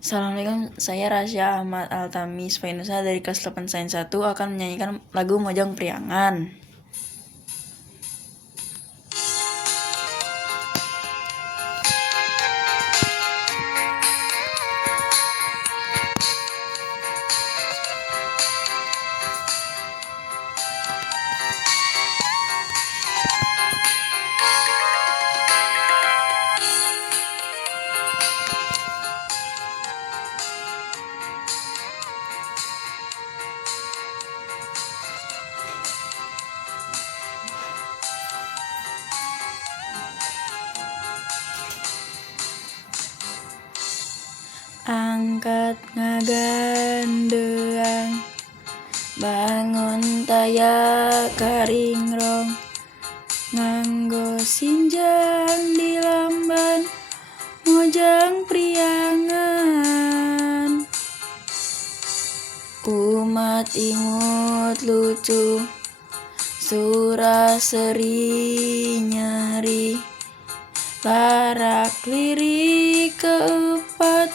Assalamualaikum, saya Rasya Ahmad Altamis Fainusa dari kelas 8 Sains 1 akan menyanyikan lagu Mojang Priangan. Angkat ngagandeang, bangun taya karing rong, nganggo sinjang di lamban, mojang priangan. Umat imut lucu, suraseri nyeri, larak lirik keempat,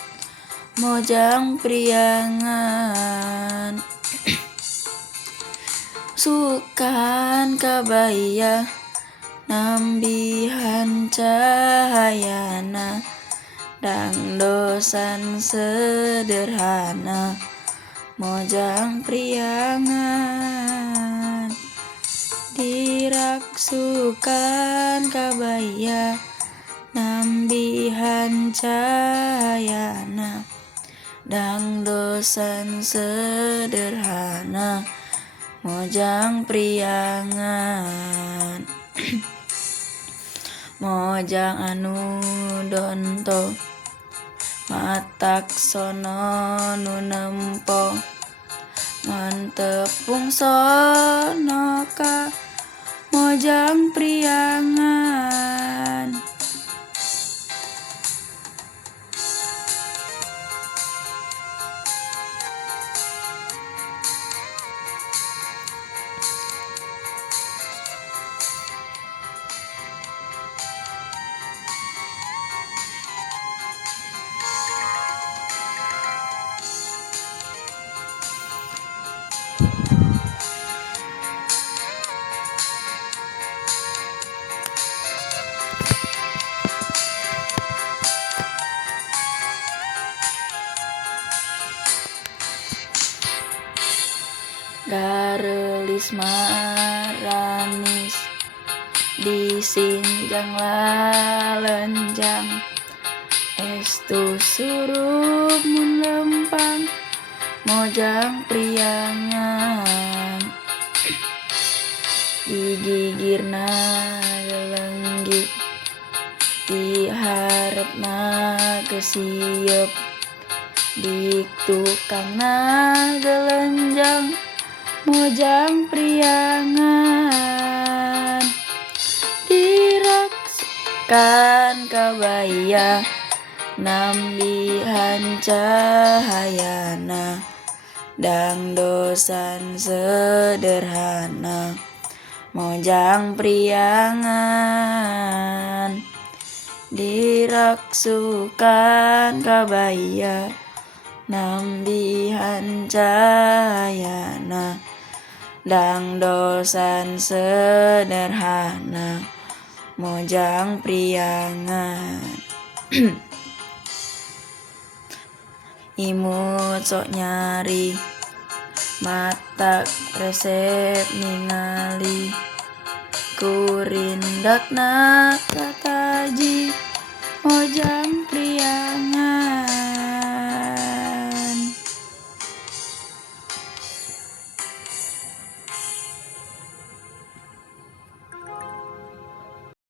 mojang priangan. Sukan kabaya nambihan cahayana, dangdosan sederhana, mojang priangan. Diraksukan kabaya nambihan cahayana, dangdosan sederhana, mojang priangan. Mojang anu donto, matak sono nu nempo, mantepung sonoka, mojang priangan. Garelis maranis, disinjang lalenjang, estu surup mun lempang, mojang priangan. Digigirna gelenggik, diharepna kesiep, dik tukangna gelenjang, mojang priangan. Diraksukan kabaya nambihan cahayana, dangdosan sederhana, mojang priangan. Diraksukan kabaya nambihan cahayana, dangdosan sederhana, mojang priangan. Imut sok nyari, matak resep ningali, kurindakna kataji,